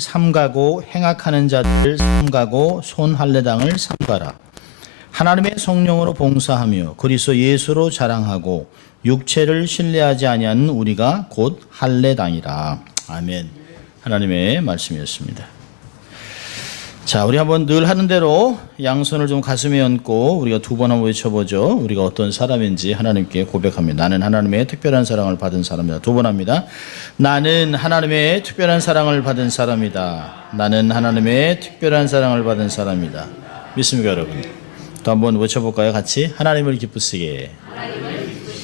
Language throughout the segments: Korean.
삼가고 행악하는 자들을 삼가고 손할례당을 삼가라. 하나님의 성령으로 봉사하며 그리스도 예수로 자랑하고 육체를 신뢰하지 아니하는 우리가 곧 할례당이라. 아멘. 하나님의 말씀이었습니다. 자, 우리 한번 늘 하는 대로 양손을 좀 가슴에 얹고 우리가 두 번 한번 외쳐보죠. 우리가 어떤 사람인지 하나님께 고백합니다. 나는 하나님의 특별한 사랑을 받은 사람이다. 두 번 합니다. 나는 하나님의 특별한 사랑을 받은 사람이다. 나는 하나님의 특별한 사랑을 받은 사람이다. 믿습니까, 여러분? 또 한번 외쳐볼까요? 같이. 하나님을 기쁘시게,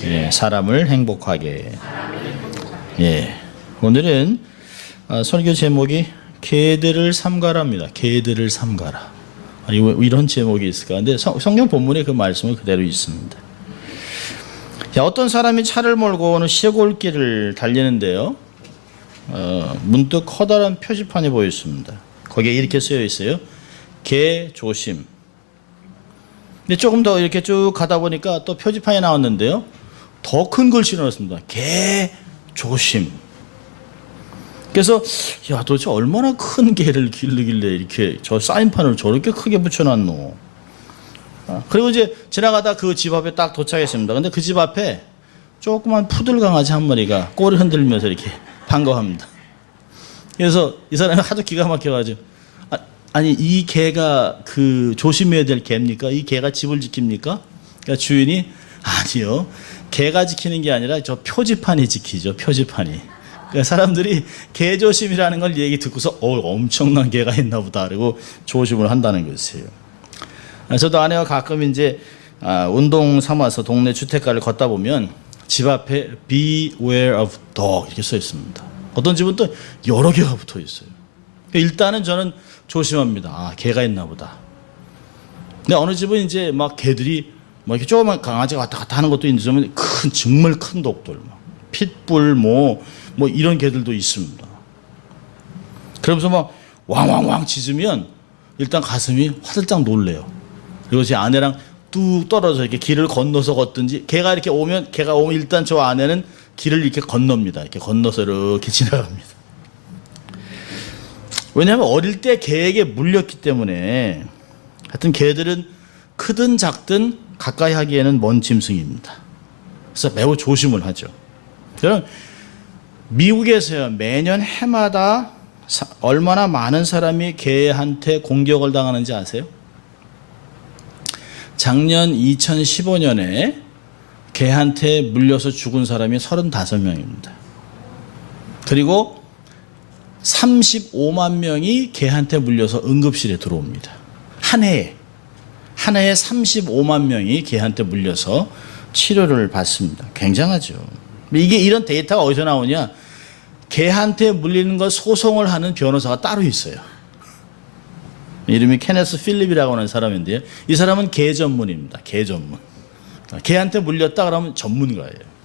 예, 사람을 행복하게. 예, 오늘은 설교 제목이 개들을 삼가라입니다. 개들을 삼가라. 아니, 이런 제목이 있을까? 근데 성경 본문에 그 말씀은 그대로 있습니다. 자, 어떤 사람이 차를 몰고 어느 시골길을 달리는데요. 문득 커다란 표지판이 보였습니다. 거기에 이렇게 쓰여 있어요. 개 조심. 근데 조금 더 이렇게 쭉 가다 보니까 또 표지판이 나왔는데요. 더 큰 글씨로 넣었습니다. 개 조심. 그래서 야, 도대체 얼마나 큰 개를 기르길래 이렇게 저 사인판을 저렇게 크게 붙여놨노. 그리고 이제 지나가다 그 집 앞에 딱 도착했습니다. 근데 그 집 앞에 조그만 푸들 강아지 한 마리가 꼬리 흔들면서 이렇게 반가워합니다. 그래서 이 사람이 하도 기가 막혀가지고 아니 이 개가 그 조심해야 될 개입니까? 이 개가 집을 지킵니까? 그러니까 주인이 아니요. 개가 지키는 게 아니라 저 표지판이 지키죠. 표지판이. 그러니까 사람들이 개조심이라는 걸 얘기 듣고서 엄청난 개가 있나 보다 그리고 조심을 한다는 것이에요. 저도 아내와 가끔 이제 운동 삼아서 동네 주택가를 걷다 보면 집 앞에 Beware of dog 이렇게 써 있습니다. 어떤 집은 또 여러 개가 붙어 있어요. 그러니까 일단은 저는 조심합니다. 개가 있나 보다. 근데 어느 집은 이제 막 개들이 막 이렇게 조그만 강아지가 왔다 갔다 하는 것도 있는데 정말 큰 독들, 핏불 뭐 이런 개들도 있습니다. 그러면서 막 왕왕왕 짖으면 일단 가슴이 화들짝 놀래요. 그리고 제 아내랑 뚝 떨어져 이렇게 길을 건너서 걷든지 개가 오면 일단 저 아내는 길을 이렇게 건넙니다. 이렇게 건너서 이렇게 지나갑니다. 왜냐하면 어릴 때 개에게 물렸기 때문에 하여튼 개들은 크든 작든 가까이 하기에는 먼 짐승입니다. 그래서 매우 조심을 하죠. 그럼 미국에서요, 매년 해마다 얼마나 많은 사람이 개한테 공격을 당하는지 아세요? 작년 2015년에 개한테 물려서 죽은 사람이 35명입니다. 그리고 35만 명이 개한테 물려서 응급실에 들어옵니다. 한 해에 35만 명이 개한테 물려서 치료를 받습니다. 굉장하죠. 이게 이런 데이터가 어디서 나오냐? 개한테 물리는 거 소송을 하는 변호사가 따로 있어요. 이름이 케네스 필립이라고 하는 사람인데요. 이 사람은 개 전문입니다. 개 전문. 개한테 물렸다 그러면 전문가예요.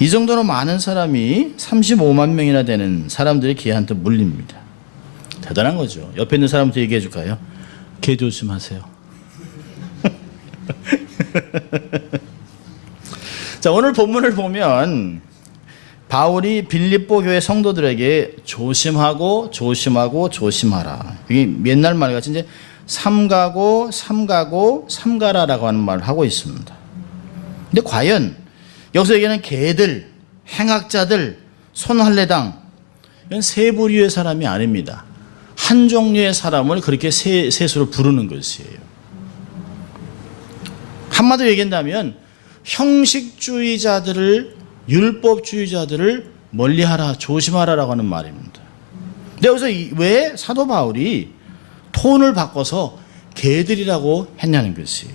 이 정도로 많은 사람이 35만 명이나 되는 사람들이 개한테 물립니다. 대단한 거죠. 옆에 있는 사람한테 얘기해 줄까요? 개 조심하세요. 자, 오늘 본문을 보면 바울이 빌립보 교회 성도들에게 조심하고 조심하고 조심하라. 이게 옛날 말같이 이제 삼가고 삼가고 삼가라라고 하는 말을 하고 있습니다. 근데 과연 여기서 얘기하는 개들, 행악자들, 손할례당 이건 세 부류의 사람이 아닙니다. 한 종류의 사람을 그렇게 셋으로 부르는 것이에요. 한마디로 얘기한다면 형식주의자들을, 율법주의자들을 멀리하라, 조심하라라고 하는 말입니다. 근데 여기서 왜 사도 바울이 톤을 바꿔서 개들이라고 했냐는 것이에요.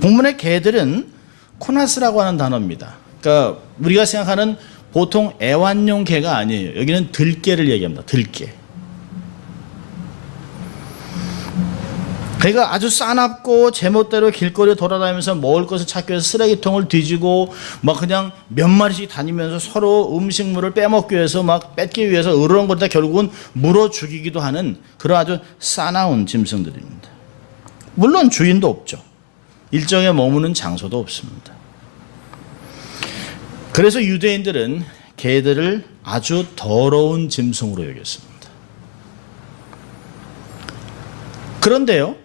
본문의 개들은 코나스라고 하는 단어입니다. 그러니까 우리가 생각하는 보통 애완용 개가 아니에요. 여기는 들개를 얘기합니다. 들개. 개가 아주 싸납고 제멋대로 길거리에 돌아다니면서 먹을 것을 찾기 위해서 쓰레기통을 뒤지고 막 그냥 몇 마리씩 다니면서 서로 음식물을 빼먹기 위해서 막 뺏기 위해서 으르렁거리다 결국은 물어 죽이기도 하는 그런 아주 싸나운 짐승들입니다. 물론 주인도 없죠. 일정에 머무는 장소도 없습니다. 그래서 유대인들은 개들을 아주 더러운 짐승으로 여겼습니다. 그런데요,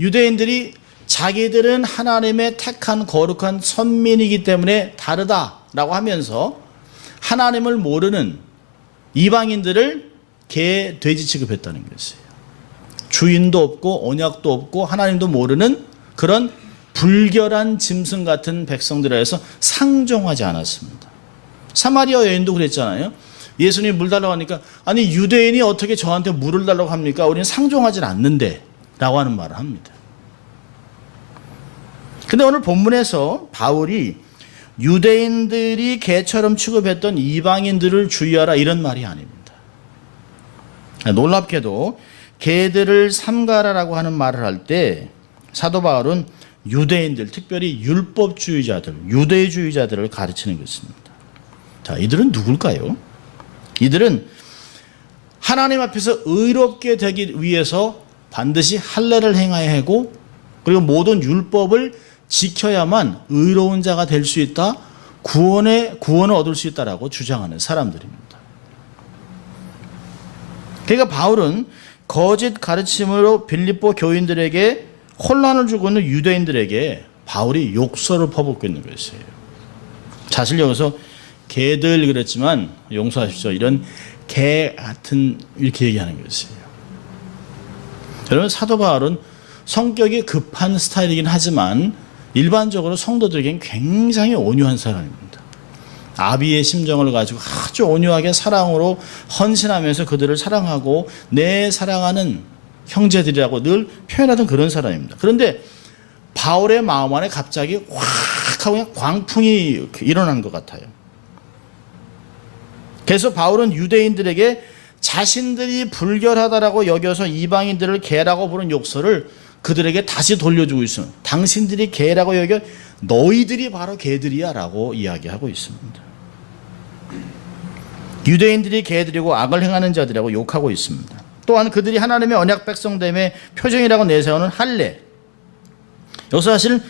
유대인들이 자기들은 하나님의 택한 거룩한 선민이기 때문에 다르다라고 하면서 하나님을 모르는 이방인들을 개, 돼지 취급했다는 것이에요. 주인도 없고 언약도 없고 하나님도 모르는 그런 불결한 짐승 같은 백성들에 해서 상종하지 않았습니다. 사마리아 여인도 그랬잖아요. 예수님이 물 달라고 하니까 아니 유대인이 어떻게 저한테 물을 달라고 합니까? 우리는 상종하지 않는데 라고 하는 말을 합니다. 근데 오늘 본문에서 바울이 유대인들이 개처럼 취급했던 이방인들을 주의하라 이런 말이 아닙니다. 놀랍게도 개들을 삼가라라고 하는 말을 할 때 사도 바울은 유대인들, 특별히 율법주의자들, 유대주의자들을 가르치는 것입니다. 자, 이들은 누굴까요? 이들은 하나님 앞에서 의롭게 되기 위해서 반드시 할례를 행해야 하고 그리고 모든 율법을 지켜야만 의로운 자가 될 수 있다, 구원을 얻을 수 있다라고 주장하는 사람들입니다. 그러니까 바울은 거짓 가르침으로 빌립보 교인들에게 혼란을 주고 있는 유대인들에게 바울이 욕설을 퍼붓고 있는 것이에요. 사실 여기서 개들 그랬지만 용서하십시오. 이런 개 같은 이렇게 얘기하는 것이에요. 여러분 사도 바울은 성격이 급한 스타일이긴 하지만 일반적으로 성도들에게는 굉장히 온유한 사람입니다. 아비의 심정을 가지고 아주 온유하게 사랑으로 헌신하면서 그들을 사랑하고 내 사랑하는 형제들이라고 늘 표현하던 그런 사람입니다. 그런데 바울의 마음 안에 갑자기 확 하고 그냥 광풍이 일어난 것 같아요. 그래서 바울은 유대인들에게 자신들이 불결하다라고 여겨서 이방인들을 개라고 부른 욕설을 그들에게 다시 돌려주고 있습니다. 당신들이 개라고 여겨 너희들이 바로 개들이야 라고 이야기하고 있습니다. 유대인들이 개들이고 악을 행하는 자들이라고 욕하고 있습니다. 또한 그들이 하나님의 언약 백성됨의 표정이라고 내세우는 할례. 여기서 사실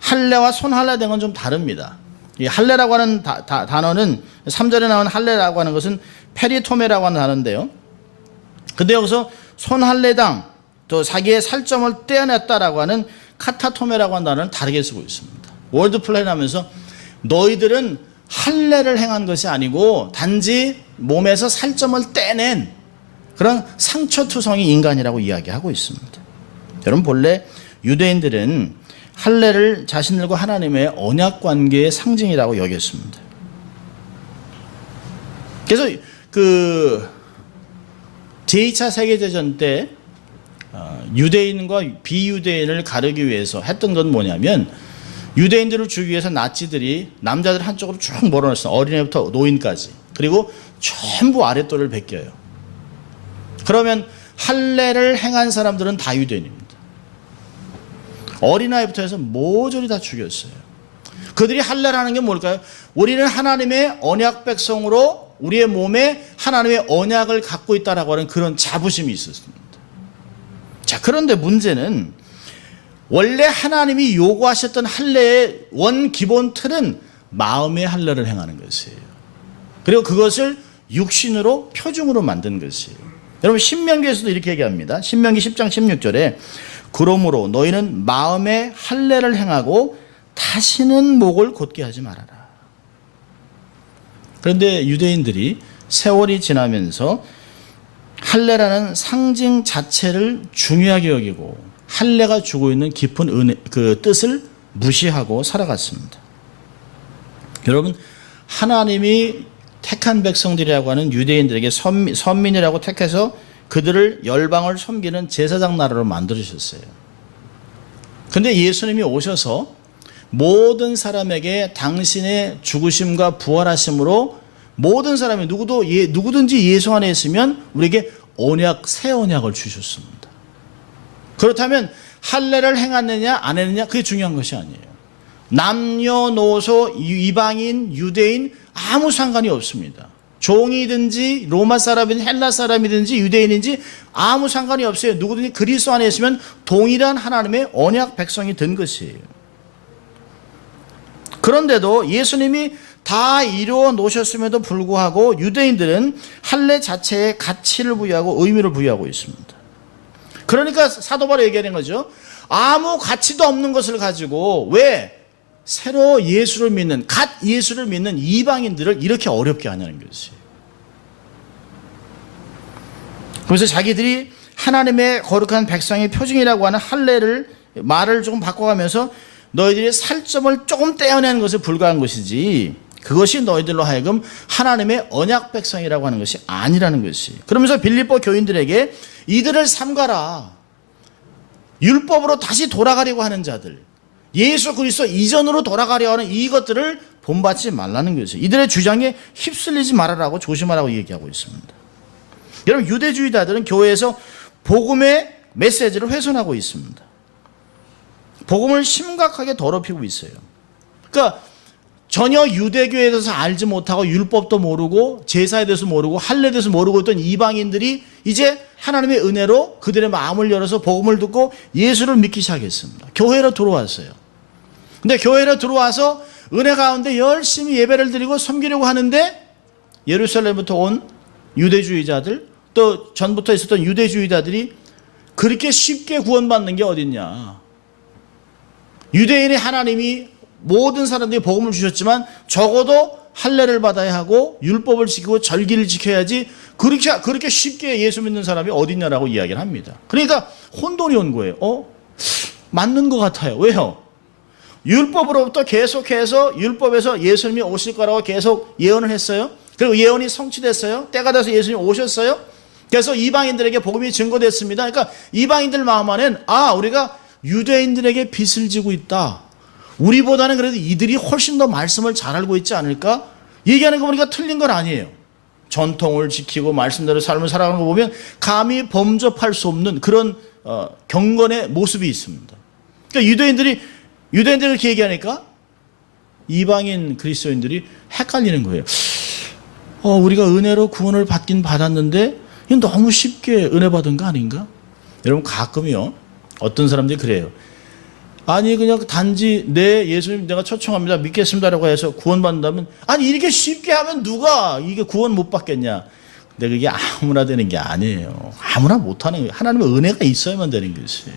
할례와 손할례 된 건 좀 다릅니다. 이 할례라고 하는 단어는 3절에 나온 할례라고 하는 것은 페리토메라고 하는 단어인데요. 근데 여기서 손할례당 또 자기의 살점을 떼어냈다라고 하는 카타토메라고 하는 단어는 다르게 쓰고 있습니다. 월드 플레이 하면서 너희들은 할례를 행한 것이 아니고 단지 몸에서 살점을 떼낸 그런 상처투성이 인간이라고 이야기하고 있습니다. 여러분 본래 유대인들은 할례를 자신들과 하나님의 언약 관계의 상징이라고 여겼습니다. 그래서 제2차 세계대전 때 유대인과 비유대인을 가르기 위해서 했던 건 뭐냐면 유대인들을 주기 위해서 나치들이 남자들 한쪽으로 쭉 몰아넣었어요. 어린애부터 노인까지. 그리고 전부 아랫도를 베껴요. 그러면 할례를 행한 사람들은 다 유대인입니다. 어린아이부터 해서 모조리 다 죽였어요. 그들이 할례라는 게 뭘까요? 우리는 하나님의 언약 백성으로 우리의 몸에 하나님의 언약을 갖고 있다라고 하는 그런 자부심이 있었습니다. 자, 그런데 문제는 원래 하나님이 요구하셨던 할례의 원 기본 틀은 마음의 할례를 행하는 것이에요. 그리고 그것을 육신으로 표중으로 만든 것이에요. 여러분 신명기에서도 이렇게 얘기합니다. 신명기 10장 16절에 그러므로 너희는 마음의 할례를 행하고 다시는 목을 곧게 하지 말아라. 그런데 유대인들이 세월이 지나면서 할례라는 상징 자체를 중요하게 여기고 할례가 주고 있는 깊은 은혜, 그 뜻을 무시하고 살아갔습니다. 여러분 하나님이 택한 백성들이라고 하는 유대인들에게 선민이라고 택해서 그들을 열방을 섬기는 제사장 나라로 만들으셨어요. 그런데 예수님이 오셔서 모든 사람에게 당신의 죽으심과 부활하심으로 모든 사람이 누구든지 예수 안에 있으면 우리에게 언약, 새 언약을 주셨습니다. 그렇다면 할례를 행했느냐 안 했느냐 그게 중요한 것이 아니에요. 남녀노소, 이방인, 유대인 아무 상관이 없습니다. 종이든지 로마 사람이든지 헬라 사람이든지 유대인인지 아무 상관이 없어요. 누구든지 그리스도 안에 있으면 동일한 하나님의 언약 백성이 된 것이에요. 그런데도 예수님이 다 이루어 놓으셨음에도 불구하고 유대인들은 할례 자체에 가치를 부여하고 의미를 부여하고 있습니다. 그러니까 사도 바울이 얘기하는 거죠. 아무 가치도 없는 것을 가지고 왜 새로 예수를 믿는, 갓 예수를 믿는 이방인들을 이렇게 어렵게 하냐는 것이에요. 그래서 자기들이 하나님의 거룩한 백성의 표징이라고 하는 할례를 말을 조금 바꿔가면서 너희들이 살점을 조금 떼어내는 것에 불과한 것이지 그것이 너희들로 하여금 하나님의 언약 백성이라고 하는 것이 아니라는 것이. 그러면서 빌립보 교인들에게 이들을 삼가라. 율법으로 다시 돌아가려고 하는 자들, 예수 그리스도 이전으로 돌아가려 하는 이것들을 본받지 말라는 것이. 이들의 주장에 휩쓸리지 말아라고 조심하라고 얘기하고 있습니다. 여러분, 유대주의자들은 교회에서 복음의 메시지를 훼손하고 있습니다. 복음을 심각하게 더럽히고 있어요. 그러니까 전혀 유대교에 대해서 알지 못하고 율법도 모르고 제사에 대해서 모르고 할례에 대해서 모르고 있던 이방인들이 이제 하나님의 은혜로 그들의 마음을 열어서 복음을 듣고 예수를 믿기 시작했습니다. 교회로 들어왔어요. 근데 교회로 들어와서 은혜 가운데 열심히 예배를 드리고 섬기려고 하는데 예루살렘부터 온 유대주의자들, 또 전부터 있었던 유대주의자들이 그렇게 쉽게 구원받는 게 어딨냐. 유대인의 하나님이 모든 사람들이 복음을 주셨지만 적어도 할례를 받아야 하고 율법을 지키고 절기를 지켜야지 그렇게 쉽게 예수 믿는 사람이 어딨냐라고 이야기를 합니다. 그러니까 혼돈이 온 거예요. 맞는 것 같아요. 왜요? 율법으로부터 계속해서 율법에서 예수님이 오실 거라고 계속 예언을 했어요. 그리고 예언이 성취됐어요. 때가 돼서 예수님이 오셨어요. 그래서 이방인들에게 복음이 증거됐습니다. 그러니까 이방인들 마음 안엔 우리가 유대인들에게 빚을 지고 있다. 우리보다는 그래도 이들이 훨씬 더 말씀을 잘 알고 있지 않을까? 얘기하는 거 보니까 틀린 건 아니에요. 전통을 지키고 말씀대로 삶을 살아가는 거 보면 감히 범접할 수 없는 그런 경건의 모습이 있습니다. 그러니까 유대인들이 이렇게 얘기하니까 이방인 그리스도인들이 헷갈리는 거예요. 우리가 은혜로 구원을 받긴 받았는데 이건 너무 쉽게 은혜 받은 거 아닌가? 여러분, 가끔요 어떤 사람들이 그래요. 아니 그냥 단지 예수님 내가 초청합니다 믿겠습니다라고 해서 구원받는다면 이렇게 쉽게 하면 누가 이게 구원 못 받겠냐. 근데 그게 아무나 되는 게 아니에요. 아무나 못하는 거예요. 하나님의 은혜가 있어야만 되는 것이에요.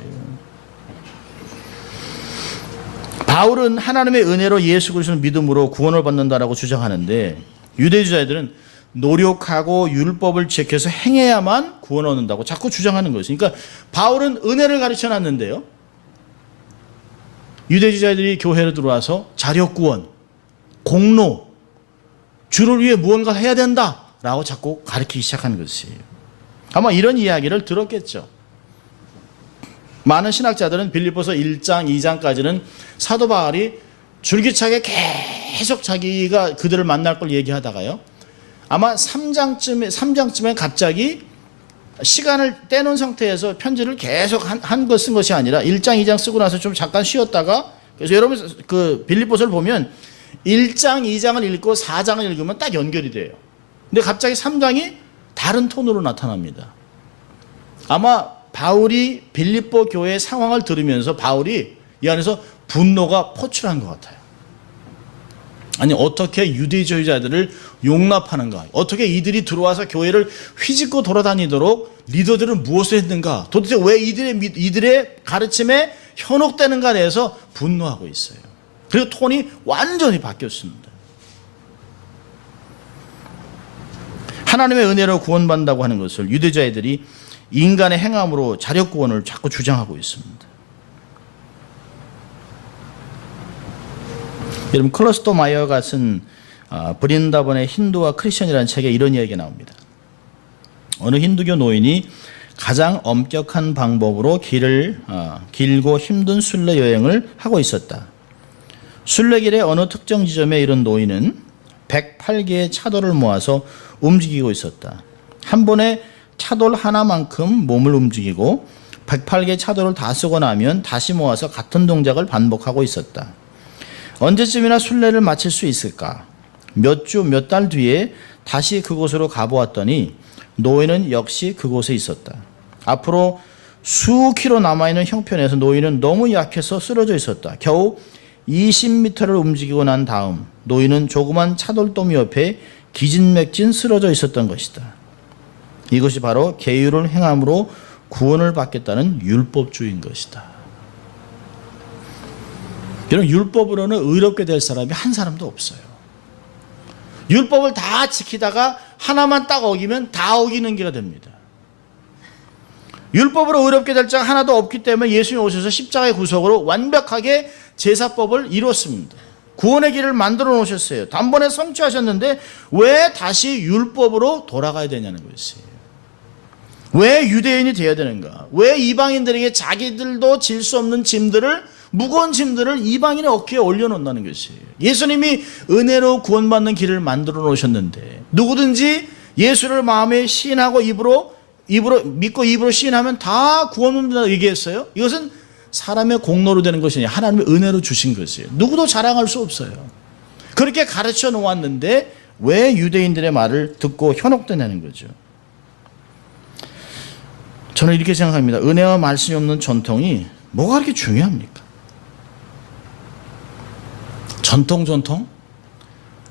바울은 하나님의 은혜로 예수 그리스도를 믿음으로 구원을 받는다라고 주장하는데 유대주의자들은 노력하고 율법을 지켜서 행해야만 구원을 얻는다고 자꾸 주장하는 것이죠. 그러니까 바울은 은혜를 가르쳐 놨는데요, 유대주의자들이 교회로 들어와서 자력구원, 공로, 주를 위해 무언가 해야 된다라고 자꾸 가르치기 시작한 것이에요. 아마 이런 이야기를 들었겠죠. 많은 신학자들은 빌립보서 1장, 2장까지는 사도 바울이 줄기차게 계속 자기가 그들을 만날 걸 얘기하다가요, 아마 3장쯤에 갑자기 시간을 떼놓은 상태에서 편지를 계속 쓴 것이 아니라 1장, 2장 쓰고 나서 좀 잠깐 쉬었다가, 그래서 여러분 그 빌립보서를 보면 1장, 2장을 읽고 4장을 읽으면 딱 연결이 돼요. 근데 갑자기 3장이 다른 톤으로 나타납니다. 아마 바울이 빌립보 교회의 상황을 들으면서 바울이 이 안에서 분노가 포출한 것 같아요. 아니 어떻게 유대주의자들을 용납하는가? 어떻게 이들이 들어와서 교회를 휘짓고 돌아다니도록 리더들은 무엇을 했는가? 도대체 왜 이들의 가르침에 현혹되는가에 대해서 분노하고 있어요. 그리고 톤이 완전히 바뀌었습니다. 하나님의 은혜로 구원받는다고 하는 것을 유대주의자들이 인간의 행함으로 자력구원을 자꾸 주장하고 있습니다. 여러분, 클러스터 마이어가 쓴 브린다본의 힌두와 크리스천이라는 책에 이런 이야기가 나옵니다. 어느 힌두교 노인이 가장 엄격한 방법으로 길고 힘든 순례 여행을 하고 있었다. 순례길의 어느 특정 지점에 이른 노인은 108개의 차돌을 모아서 움직이고 있었다. 한 번에 차돌 하나만큼 몸을 움직이고 108개 차돌을 다 쓰고 나면 다시 모아서 같은 동작을 반복하고 있었다. 언제쯤이나 순례를 마칠 수 있을까? 몇 주, 몇 달 뒤에 다시 그곳으로 가보았더니 노인은 역시 그곳에 있었다. 앞으로 수킬로 남아있는 형편에서 노인은 너무 약해서 쓰러져 있었다. 겨우 20m를 움직이고 난 다음 노인은 조그만 차돌더미 옆에 기진맥진 쓰러져 있었던 것이다. 이것이 바로 계율을 행함으로 구원을 받겠다는 율법주의인 것이다. 여러분, 율법으로는 의롭게 될 사람이 한 사람도 없어요. 율법을 다 지키다가 하나만 딱 어기면 다 어기는 게가 됩니다. 율법으로 의롭게 될 자가 하나도 없기 때문에 예수님이 오셔서 십자가의 구속으로 완벽하게 제사법을 이뤘습니다. 구원의 길을 만들어 놓으셨어요. 단번에 성취하셨는데 왜 다시 율법으로 돌아가야 되냐는 것이에요. 왜 유대인이 되어야 되는가? 왜 이방인들에게 자기들도 질 수 없는 짐들을, 무거운 짐들을 이방인의 어깨에 올려놓는다는 것이에요. 예수님이 은혜로 구원받는 길을 만들어 놓으셨는데 누구든지 예수를 마음에 시인하고 입으로 믿고 입으로 시인하면 다 구원받는다 얘기했어요. 이것은 사람의 공로로 되는 것이 아니라 하나님의 은혜로 주신 것이에요. 누구도 자랑할 수 없어요. 그렇게 가르쳐 놓았는데 왜 유대인들의 말을 듣고 현혹되냐는 거죠. 저는 이렇게 생각합니다. 은혜와 말씀이 없는 전통이 뭐가 그렇게 중요합니까? 전통?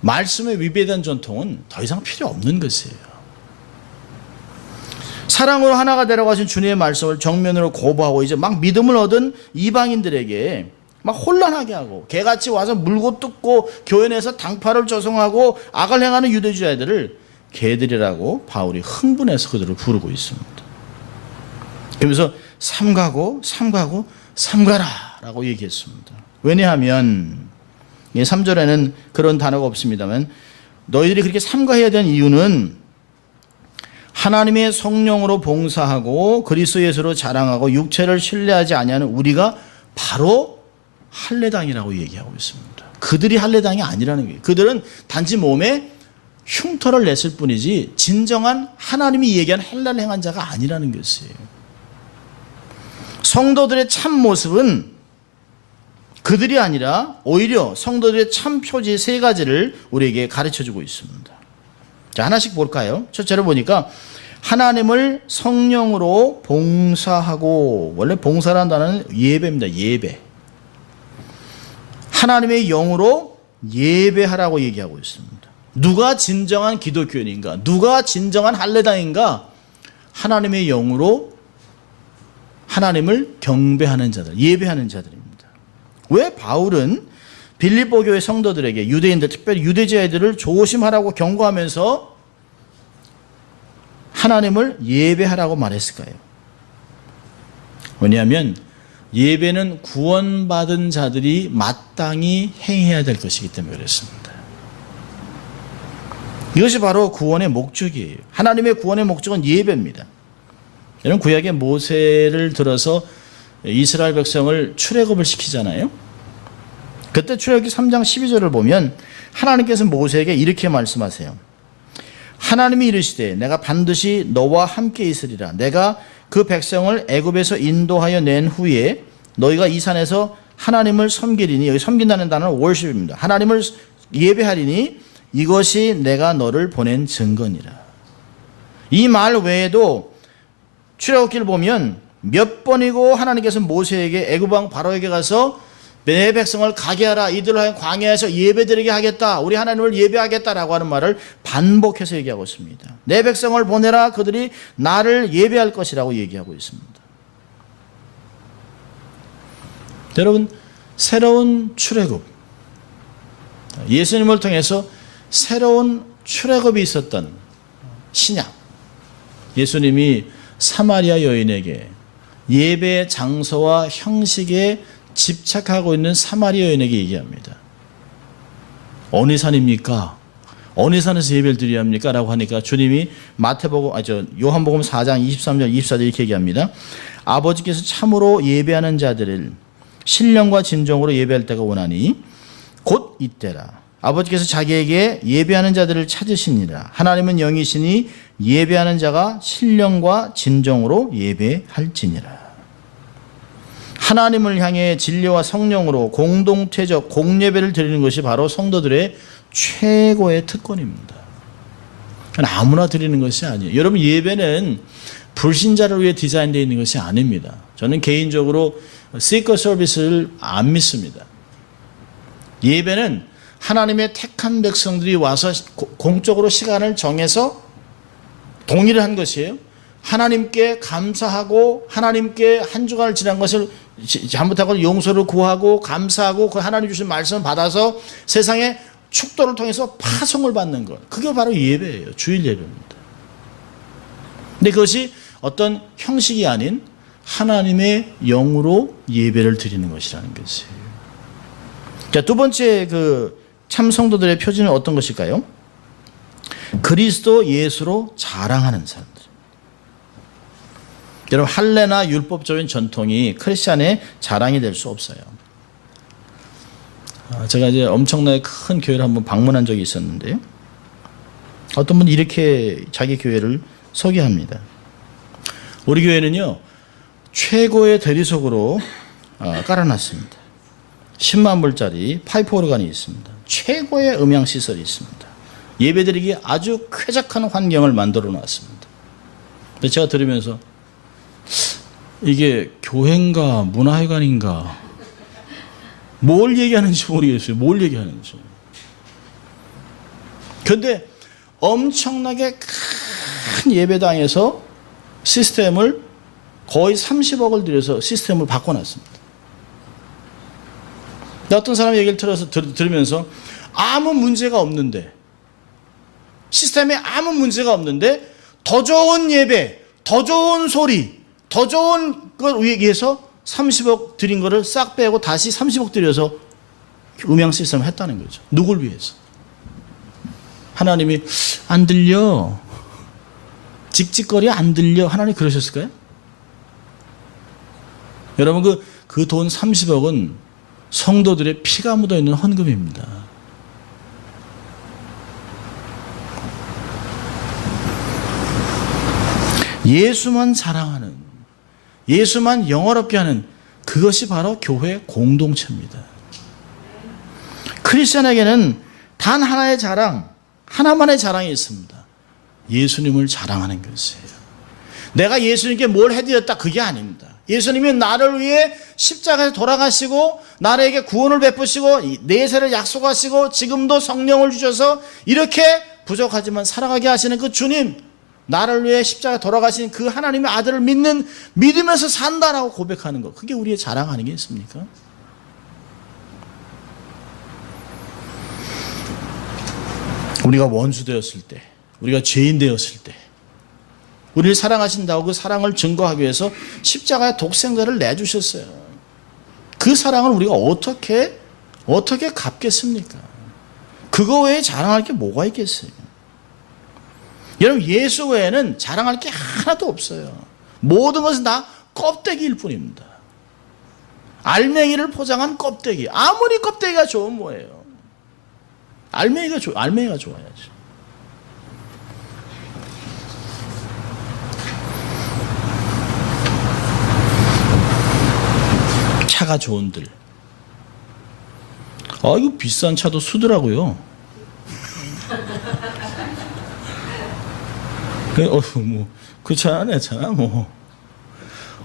말씀에 위배된 전통은 더 이상 필요 없는 것이에요. 사랑으로 하나가 되라고 하신 주님의 말씀을 정면으로 거부하고 이제 막 믿음을 얻은 이방인들에게 막 혼란하게 하고 개같이 와서 물고 뜯고 교회 내에서 당파를 조성하고 악을 행하는 유대주의자들을 개들이라고 바울이 흥분해서 그들을 부르고 있습니다. 그러면서 삼가고 삼가라 라고 얘기했습니다. 왜냐하면 3절에는 그런 단어가 없습니다만 너희들이 그렇게 삼가해야 되는 이유는 하나님의 성령으로 봉사하고 그리스도 예수로 자랑하고 육체를 신뢰하지 아니하는 우리가 바로 할례당이라고 얘기하고 있습니다. 그들이 할례당이 아니라는 거예요. 그들은 단지 몸에 흉터를 냈을 뿐이지 진정한 하나님이 얘기한 할례를 행한 자가 아니라는 것이에요. 성도들의 참 모습은 그들이 아니라 오히려 성도들의 참 표지 3가지를 우리에게 가르쳐주고 있습니다. 자, 하나씩 볼까요? 첫째로 보니까 하나님을 성령으로 봉사하고, 원래 봉사라는 단어는 예배입니다. 예배. 하나님의 영으로 예배하라고 얘기하고 있습니다. 누가 진정한 기독교인인가? 누가 진정한 할례당인가? 하나님의 영으로 하나님을 경배하는 자들, 예배하는 자들입니다. 왜 바울은 빌립보 교회 성도들에게, 유대인들, 특별히 유대주의자들을 조심하라고 경고하면서 하나님을 예배하라고 말했을까요? 왜냐하면 예배는 구원받은 자들이 마땅히 행해야 될 것이기 때문에 그렇습니다. 이것이 바로 구원의 목적이에요. 하나님의 구원의 목적은 예배입니다. 여러분, 구약의 모세를 들어서 이스라엘 백성을 출애굽을 시키잖아요. 그때 출애굽기 3장 12절을 보면 하나님께서 모세에게 이렇게 말씀하세요. 하나님이 이르시되 내가 반드시 너와 함께 있으리라. 내가 그 백성을 애굽에서 인도하여 낸 후에 너희가 이 산에서 하나님을 섬기리니, 여기 섬긴다는 단어는 worship입니다. 하나님을 예배하리니 이것이 내가 너를 보낸 증거니라. 이 말 외에도 출애굽기를 보면 몇 번이고 하나님께서 모세에게 애굽 왕 바로에게 가서 내 백성을 가게 하라. 이들을 하여 광야에서 예배드리게 하겠다. 우리 하나님을 예배하겠다라고 하는 말을 반복해서 얘기하고 있습니다. 내 백성을 보내라. 그들이 나를 예배할 것이라고 얘기하고 있습니다. 여러분, 새로운 출애굽, 예수님을 통해서 새로운 출애굽이 있었던 신약, 예수님이 사마리아 여인에게 예배 장소와 형식에 집착하고 있는 사마리아 여인에게 얘기합니다. 어느 산입니까? 어느 산에서 예배를 드려야 합니까? 라고 하니까 주님이 요한복음 4장 23절 24절 이렇게 얘기합니다. 아버지께서 참으로 예배하는 자들을 신령과 진정으로 예배할 때가 오나니 곧 이때라. 아버지께서 자기에게 예배하는 자들을 찾으시니라. 하나님은 영이시니 예배하는 자가 신령과 진정으로 예배할지니라. 하나님을 향해 진리와 성령으로 공동체적 공예배를 드리는 것이 바로 성도들의 최고의 특권입니다. 아무나 드리는 것이 아니에요. 여러분, 예배는 불신자를 위해 디자인되어 있는 것이 아닙니다. 저는 개인적으로 시커 서비스를 안 믿습니다. 예배는 하나님의 택한 백성들이 와서 공적으로 시간을 정해서 동의를 한 것이에요. 하나님께 감사하고 하나님께 한 주간을 지난 것을 잘못한 걸 용서를 구하고 감사하고 그 하나님 주신 말씀을 받아서 세상에 축도를 통해서 파송을 받는 것. 그게 바로 예배예요. 주일 예배입니다. 근데 그것이 어떤 형식이 아닌 하나님의 영으로 예배를 드리는 것이라는 것이에요. 자, 두 번째 참 성도들의 표지는 어떤 것일까요? 그리스도 예수로 자랑하는 사람들. 여러분, 할례나 율법적인 전통이 크리스찬의 자랑이 될 수 없어요. 제가 이제 엄청나게 큰 교회를 한번 방문한 적이 있었는데요. 어떤 분이 이렇게 자기 교회를 소개합니다. 우리 교회는요, 최고의 대리석으로 깔아놨습니다. 10만 불짜리 파이프 오르간이 있습니다. 최고의 음향 시설이 있습니다. 예배드리기 아주 쾌적한 환경을 만들어 놨습니다. 근데 제가 들으면서 이게 교회인가 문화회관인가 뭘 얘기하는지 모르겠어요. 뭘 얘기하는지. 그런데 엄청나게 큰 예배당에서 시스템을 거의 30억을 들여서 시스템을 바꿔놨습니다. 어떤 사람 얘기를 들으면서 아무 문제가 없는데, 시스템에 아무 문제가 없는데 더 좋은 예배, 더 좋은 소리, 더 좋은 걸 위해서 30억 들인 거를 싹 빼고 다시 30억 들여서 음향 시스템을 했다는 거죠. 누굴 위해서? 하나님이 안 들려, 찍찍거리 안 들려, 하나님 그러셨을까요? 여러분, 그 돈 30억은 성도들의 피가 묻어있는 헌금입니다. 예수만 자랑하는, 예수만 영화롭게 하는 그것이 바로 교회 공동체입니다. 크리스천에게는 단 하나의 자랑, 하나만의 자랑이 있습니다. 예수님을 자랑하는 것이에요. 내가 예수님께 뭘 해드렸다, 그게 아닙니다. 예수님이 나를 위해 십자가에서 돌아가시고 나에게 구원을 베푸시고 내세를 약속하시고 지금도 성령을 주셔서 이렇게 부족하지만 살아가게 하시는 그 주님, 나를 위해 십자가에 돌아가신 그 하나님의 아들을 믿으면서 산다라고 고백하는 것, 그게 우리의 자랑 아니겠습니까? 우리가 원수 되었을 때, 우리가 죄인 되었을 때 우리를 사랑하신다고 그 사랑을 증거하기 위해서 십자가의 독생자를 내주셨어요. 그 사랑을 우리가 어떻게 갚겠습니까? 그거 외에 자랑할 게 뭐가 있겠어요? 여러분, 예수 외에는 자랑할 게 하나도 없어요. 모든 것은 다 껍데기일 뿐입니다. 알맹이를 포장한 껍데기. 아무리 껍데기가 좋은 뭐예요? 알맹이가 좋아야지. 차가 좋은들. 이거 비싼 차도 수더라고요. 그 차나 내 차나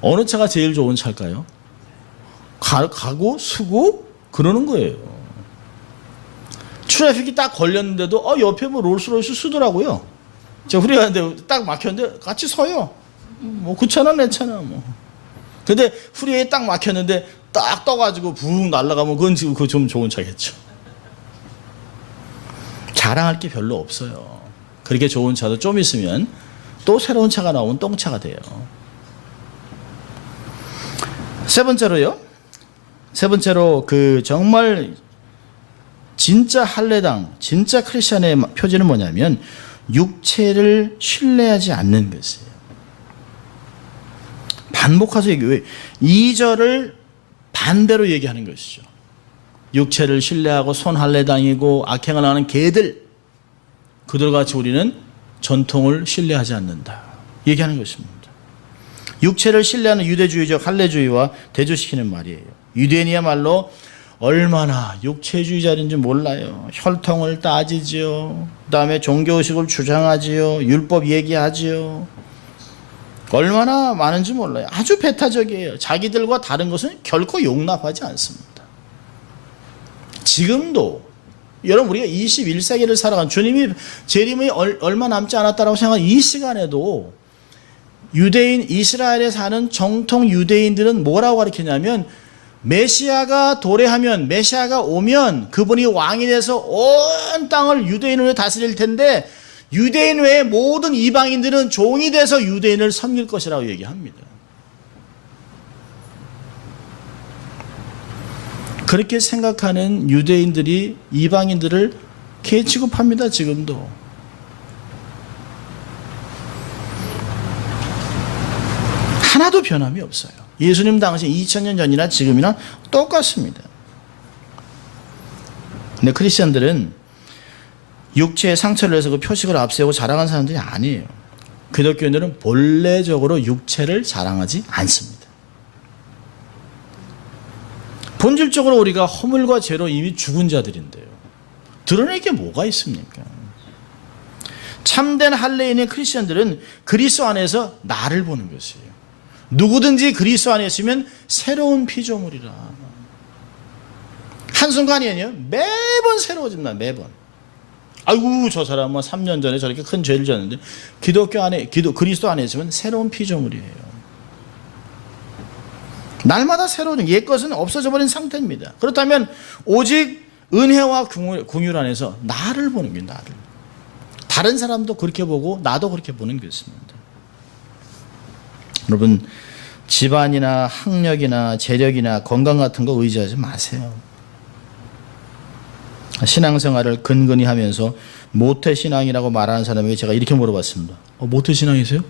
어느 차가 제일 좋은 차일까요? 가고 수고 그러는 거예요. 트래픽이 딱 걸렸는데도 옆에 롤스로이스 수더라고요. 제가 후리 가는데 딱 막혔는데 같이 서요. 그 차나 내 차나 근데 후리에 딱 막혔는데 딱 떠가지고 붕 날아가면 그건 좀 좋은 차겠죠. 자랑할 게 별로 없어요. 그렇게 좋은 차도 좀 있으면 또 새로운 차가 나오면 똥차가 돼요. 세 번째로 정말 진짜 할례당, 진짜 크리스천의 표지는 뭐냐면 육체를 신뢰하지 않는 것이에요. 반복해서 얘기해요. 2절을 반대로 얘기하는 것이죠. 육체를 신뢰하고 손할례당이고 악행을 하는 개들, 그들같이 우리는 전통을 신뢰하지 않는다 얘기하는 것입니다. 육체를 신뢰하는 유대주의적 할례주의와 대조시키는 말이에요. 유대인이야말로 얼마나 육체주의자인지 몰라요. 혈통을 따지지요. 그 다음에 종교의식을 주장하지요. 율법 얘기하지요. 얼마나 많은지 몰라요. 아주 배타적이에요. 자기들과 다른 것은 결코 용납하지 않습니다. 지금도 여러분 우리가 21세기를 살아간 주님이 재림이 얼마 남지 않았다라고 생각한 이 시간에도 유대인 이스라엘에 사는 정통 유대인들은 뭐라고 가르치냐면 메시아가 도래하면 메시아가 오면 그분이 왕이 돼서 온 땅을 유대인으로 다스릴 텐데 유대인 외의 모든 이방인들은 종이 돼서 유대인을 섬길 것이라고 얘기합니다. 그렇게 생각하는 유대인들이 이방인들을 개 취급합니다. 지금도. 하나도 변함이 없어요. 예수님 당시 2000년 전이나 지금이나 똑같습니다. 근데 크리스천들은 육체의 상처를 내서 그 표식을 앞세우고 자랑하는 사람들이 아니에요. 기독교인들은 본래적으로 육체를 자랑하지 않습니다. 본질적으로 우리가 허물과 죄로 이미 죽은 자들인데요. 드러낼 게 뭐가 있습니까? 참된 할례인의 크리스천들은 그리스도 안에서 나를 보는 것이에요. 누구든지 그리스도 안에 있으면 새로운 피조물이라. 한순간이 아니에요. 매번 새로워진다. 매번. 아이고 저 사람은 3년 전에 저렇게 큰 죄를 졌는데 그리스도 안에 있으면 새로운 피조물이에요. 날마다 새로운 옛 것은 없어져 버린 상태입니다. 그렇다면 오직 은혜와 긍휼 안에서 나를 보는 거예요. 나를. 다른 사람도 그렇게 보고 나도 그렇게 보는 것입니다. 여러분 집안이나 학력이나 재력이나 건강 같은 거 의지하지 마세요. 신앙생활을 근근히 하면서 모태신앙이라고 말하는 사람에게 제가 이렇게 물어봤습니다. 모태신앙이세요?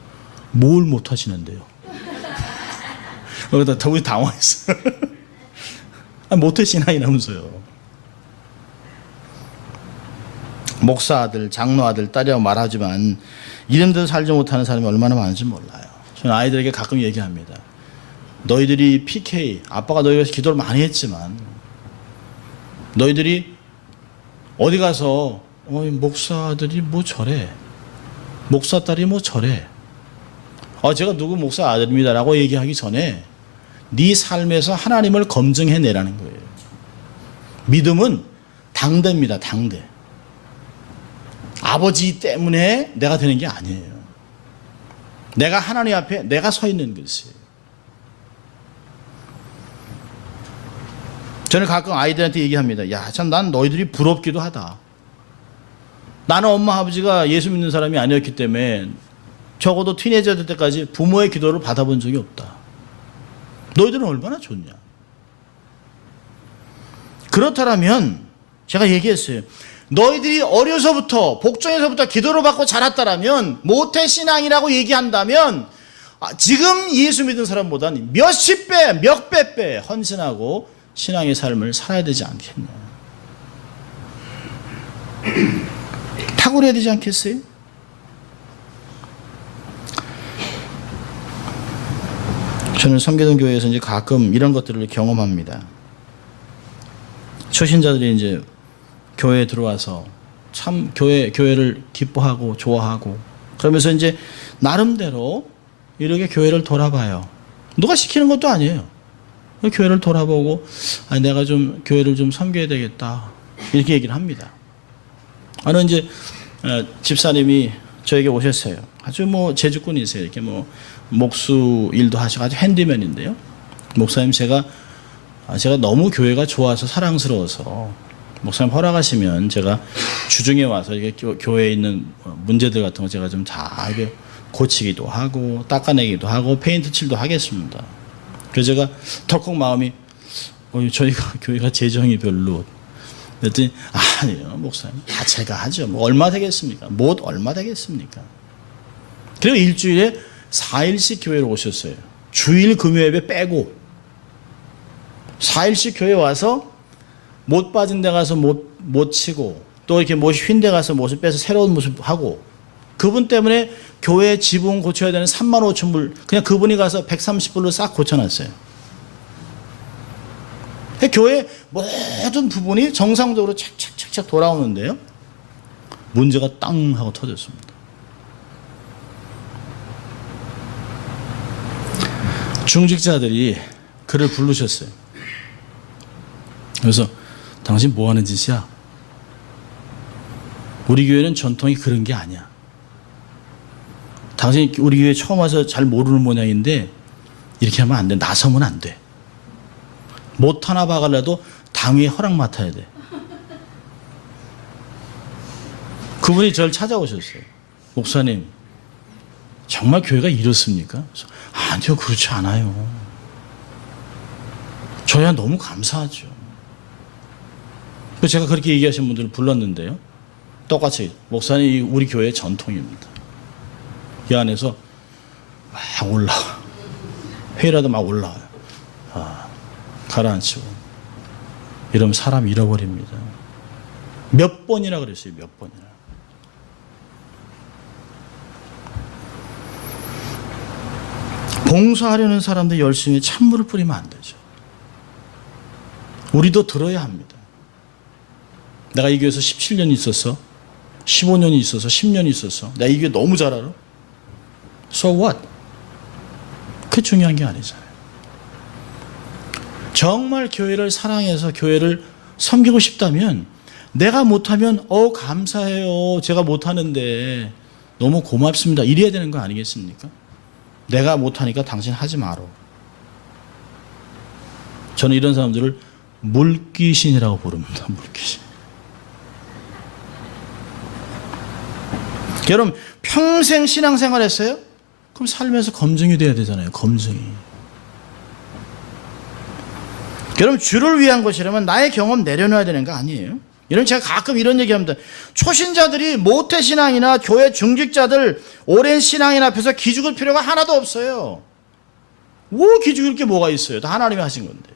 뭘 못하시는데요? 그러다 더욱이 당황했어요. 모태신앙이라면서요. 목사 아들, 장로 아들, 딸이라고 말하지만 이름대로 살지 못하는 사람이 얼마나 많은지 몰라요. 저는 아이들에게 가끔 얘기합니다. 너희들이 PK, 아빠가 너희 위해서 기도를 많이 했지만 너희들이 어디 가서 목사 아들이 뭐 저래, 목사 딸이 뭐 저래, 제가 누구 목사 아들입니다라고 얘기하기 전에 네 삶에서 하나님을 검증해내라는 거예요. 믿음은 당대입니다. 당대. 아버지 때문에 내가 되는 게 아니에요. 내가 하나님 앞에 내가 서 있는 것이에요. 저는 가끔 아이들한테 얘기합니다. 야, 참 난 너희들이 부럽기도 하다. 나는 엄마 아버지가 예수 믿는 사람이 아니었기 때문에 적어도 티네이저 될 때까지 부모의 기도를 받아본 적이 없다. 너희들은 얼마나 좋냐. 그렇다면 제가 얘기했어요. 너희들이 어려서부터 복종에서부터 기도를 받고 자랐다라면 모태신앙이라고 얘기한다면 지금 예수 믿는 사람보다는 몇십 배, 몇백 배 헌신하고 신앙의 삶을 살아야 되지 않겠냐. 탁월해야 되지 않겠어요? 저는 섬기던 교회에서 이제 가끔 이런 것들을 경험합니다. 초신자들이 이제 교회에 들어와서 참 교회를 기뻐하고 좋아하고 그러면서 이제 나름대로 이렇게 교회를 돌아봐요. 누가 시키는 것도 아니에요. 교회를 돌아보고 내가 좀 교회를 좀 섬겨야 되겠다 이렇게 얘기를 합니다. 어느 이제 집사님이 저에게 오셨어요. 아주 뭐 재주꾼이세요. 이렇게 뭐 목수 일도 하시고 아주 핸디맨인데요. 목사님 제가 너무 교회가 좋아서 사랑스러워서 목사님 허락하시면 제가 주중에 와서 이렇게 교회에 있는 문제들 같은 거 제가 좀 다 고치기도 하고 닦아내기도 하고 페인트 칠도 하겠습니다. 그래서 제가 덜컥 마음이 저희가 교회가 재정이 별로. 그랬더니 아니요 목사님 다 제가 하죠. 뭐 얼마 되겠습니까? 못 얼마 되겠습니까? 그리고 일주일에 4일씩 교회로 오셨어요. 주일 금요일에 빼고 4일씩 교회 와서 못 빠진 데 가서 못 치고 또 이렇게 못이 휜 데 가서 못을 빼서 새로운 모습 하고 그분 때문에 교회 지붕 고쳐야 되는 35,000불 그냥 그분이 가서 130불로 싹 고쳐놨어요. 교회 모든 부분이 정상적으로 착착착착 돌아오는데요. 문제가 땅 하고 터졌습니다. 중직자들이 그를 부르셨어요. 그래서 당신 뭐 하는 짓이야? 우리 교회는 전통이 그런 게 아니야. 당신이 우리 교회 처음 와서 잘 모르는 모양인데 이렇게 하면 안 돼. 나서면 안 돼. 못 하나 박으려도 당위에 허락 맡아야 돼. 그분이 저를 찾아오셨어요. 목사님, 정말 교회가 이렇습니까? 아니요, 그렇지 않아요. 저야 너무 감사하죠. 제가 그렇게 얘기하신 분들을 불렀는데요. 똑같이 목사님, 우리 교회의 전통입니다. 이 안에서 막 올라와. 회의라도 막 올라와요. 가라앉히고. 이러면 사람 잃어버립니다. 몇 번이나 그랬어요. 몇 번이나. 봉사하려는 사람들 열심히 찬물을 뿌리면 안 되죠. 우리도 들어야 합니다. 내가 이 교회에서 17년 있었어. 15년이 있어서 10년이 있었어. 내가 이 교회 너무 잘 알아. So what? 그게 중요한 게 아니잖아요. 정말 교회를 사랑해서 교회를 섬기고 싶다면 내가 못하면 감사해요. 제가 못하는데 너무 고맙습니다. 이래야 되는 거 아니겠습니까? 내가 못하니까 당신 하지 마라. 저는 이런 사람들을 물귀신이라고 부릅니다. 물귀신. 여러분 평생 신앙생활 했어요? 그럼 삶에서 검증이 돼야 되잖아요. 검증이. 여러분 주를 위한 것이라면 나의 경험 내려놔야 되는 거 아니에요? 여러분 제가 가끔 이런 얘기합니다. 초신자들이 모태신앙이나 교회 중직자들 오랜 신앙인 앞에서 기죽을 필요가 하나도 없어요. 뭐 기죽을 게 뭐가 있어요? 다 하나님이 하신 건데.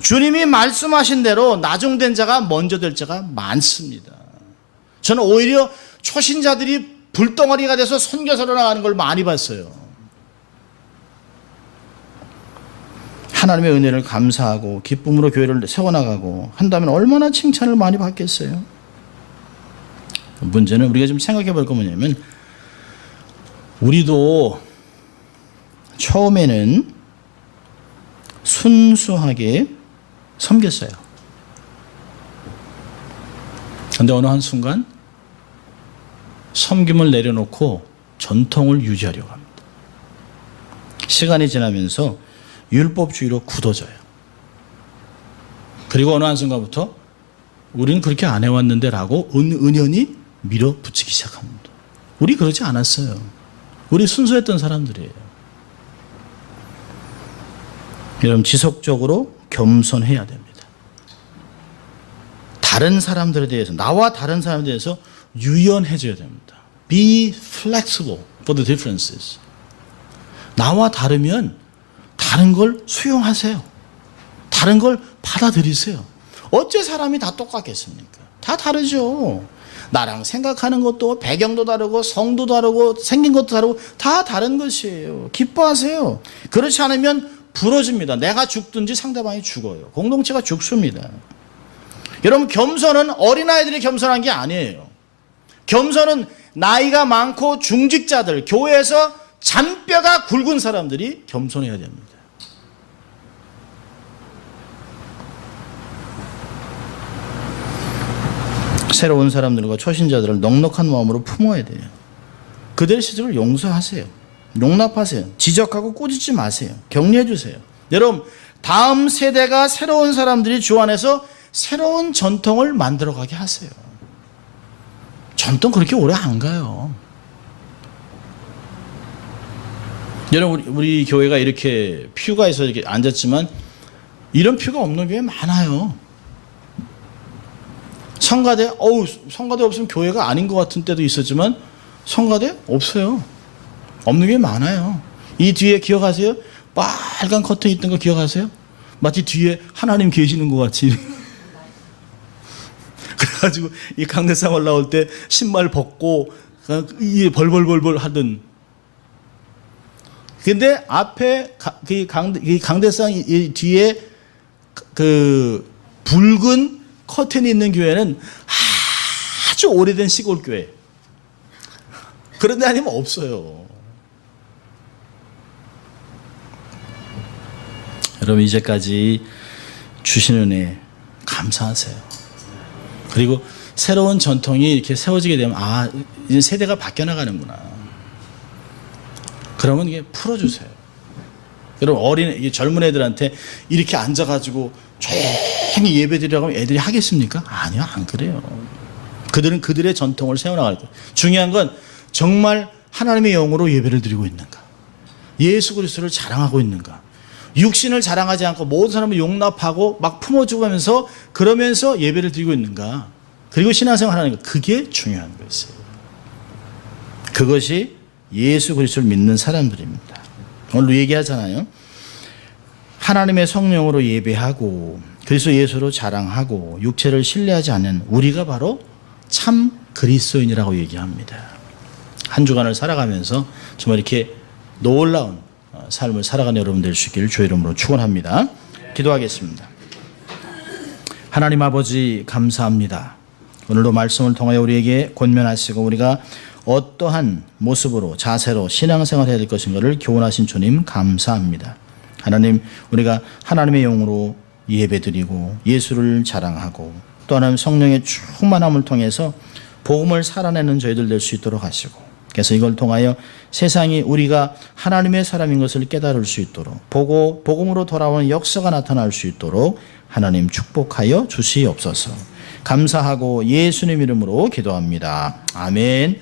주님이 말씀하신 대로 나중된 자가 먼저 될 자가 많습니다. 저는 오히려 초신자들이 불덩어리가 돼서 선교사로 나가는 걸 많이 봤어요. 하나님의 은혜를 감사하고 기쁨으로 교회를 세워나가고 한다면 얼마나 칭찬을 많이 받겠어요. 문제는 우리가 좀 생각해 볼 거 뭐냐면 우리도 처음에는 순수하게 섬겼어요. 그런데 어느 한순간 섬김을 내려놓고 전통을 유지하려고 합니다. 시간이 지나면서 율법주의로 굳어져요. 그리고 어느 한순간부터 우리는 그렇게 안 해왔는데 라고 은연히 밀어붙이기 시작합니다. 우리 그러지 않았어요. 우리 순수했던 사람들이에요. 여러분 지속적으로 겸손해야 됩니다. 다른 사람들에 대해서 나와 다른 사람들에 대해서 유연해져야 됩니다. Be flexible for the differences. 나와 다르면 다른 걸 수용하세요. 다른 걸 받아들이세요. 어째 사람이 다 똑같겠습니까? 다 다르죠. 나랑 생각하는 것도 배경도 다르고 성도 다르고 생긴 것도 다르고 다 다른 것이에요. 기뻐하세요. 그렇지 않으면 부러집니다. 내가 죽든지 상대방이 죽어요. 공동체가 죽습니다. 여러분 겸손은 어린아이들이 겸손한 게 아니에요. 겸손은 나이가 많고 중직자들, 교회에서 잔뼈가 굵은 사람들이 겸손해야 됩니다. 새로운 사람들과 초신자들을 넉넉한 마음으로 품어야 돼요. 그들의 시절을 용서하세요. 용납하세요. 지적하고 꾸짖지 마세요. 격려해 주세요. 여러분 다음 세대가 새로운 사람들이 주 안에서 새로운 전통을 만들어가게 하세요. 전통 그렇게 오래 안 가요. 여러분 우리 교회가 이렇게 퓨가 있어 이렇게 앉았지만 이런 퓨가 없는 교회 많아요. 성가대 성가대 없으면 교회가 아닌 것 같은 때도 있었지만 성가대 없어요. 없는 게 많아요. 이 뒤에 기억하세요? 빨간 커튼 있던 거 기억하세요? 마치 뒤에 하나님 계시는 것 같이. 그래가지고 이 강대상 올라올 때 신발 벗고 이 벌벌벌벌 하던. 근데 앞에 강대상 뒤에 그 붉은 커튼이 있는 교회는 아주 오래된 시골 교회. 그런 데 아니면 없어요. 여러분 이제까지 주신 은혜 감사하세요. 그리고 새로운 전통이 이렇게 세워지게 되면 이제 세대가 바뀌어 나가는구나. 그러면 이게 풀어주세요. 여러분 젊은 애들한테 이렇게 앉아가지고 조용히 예배드리라고 하면 애들이 하겠습니까? 아니요, 안 그래요. 그들은 그들의 전통을 세워나갈 거예요. 중요한 건 정말 하나님의 영으로 예배를 드리고 있는가? 예수 그리스도를 자랑하고 있는가? 육신을 자랑하지 않고 모든 사람을 용납하고 막 품어주고 하면서 그러면서 예배를 드리고 있는가? 그리고 신앙생활 하는 거, 그게 중요한 것이에요. 그것이 예수 그리스도를 믿는 사람들입니다. 오늘 얘기하잖아요. 하나님의 성령으로 예배하고 그리스도 예수로 자랑하고 육체를 신뢰하지 않는 우리가 바로 참 그리스도인이라고 얘기합니다. 한 주간을 살아가면서 정말 이렇게 놀라운 삶을 살아가는 여러분 될 수 있기를 주의 이름으로 축원합니다. 기도하겠습니다. 하나님 아버지 감사합니다. 오늘도 말씀을 통하여 우리에게 권면하시고 우리가 어떠한 모습으로 자세로 신앙생활을 해야 될 것인가를 교훈하신 주님 감사합니다. 하나님, 우리가 하나님의 영으로 예배드리고 예수를 자랑하고 또 하나님 성령의 충만함을 통해서 복음을 살아내는 저희들 될 수 있도록 하시고, 그래서 이걸 통하여 세상이 우리가 하나님의 사람인 것을 깨달을 수 있도록 보고 복음으로 돌아오는 역사가 나타날 수 있도록 하나님 축복하여 주시옵소서. 감사하고 예수님 이름으로 기도합니다. 아멘.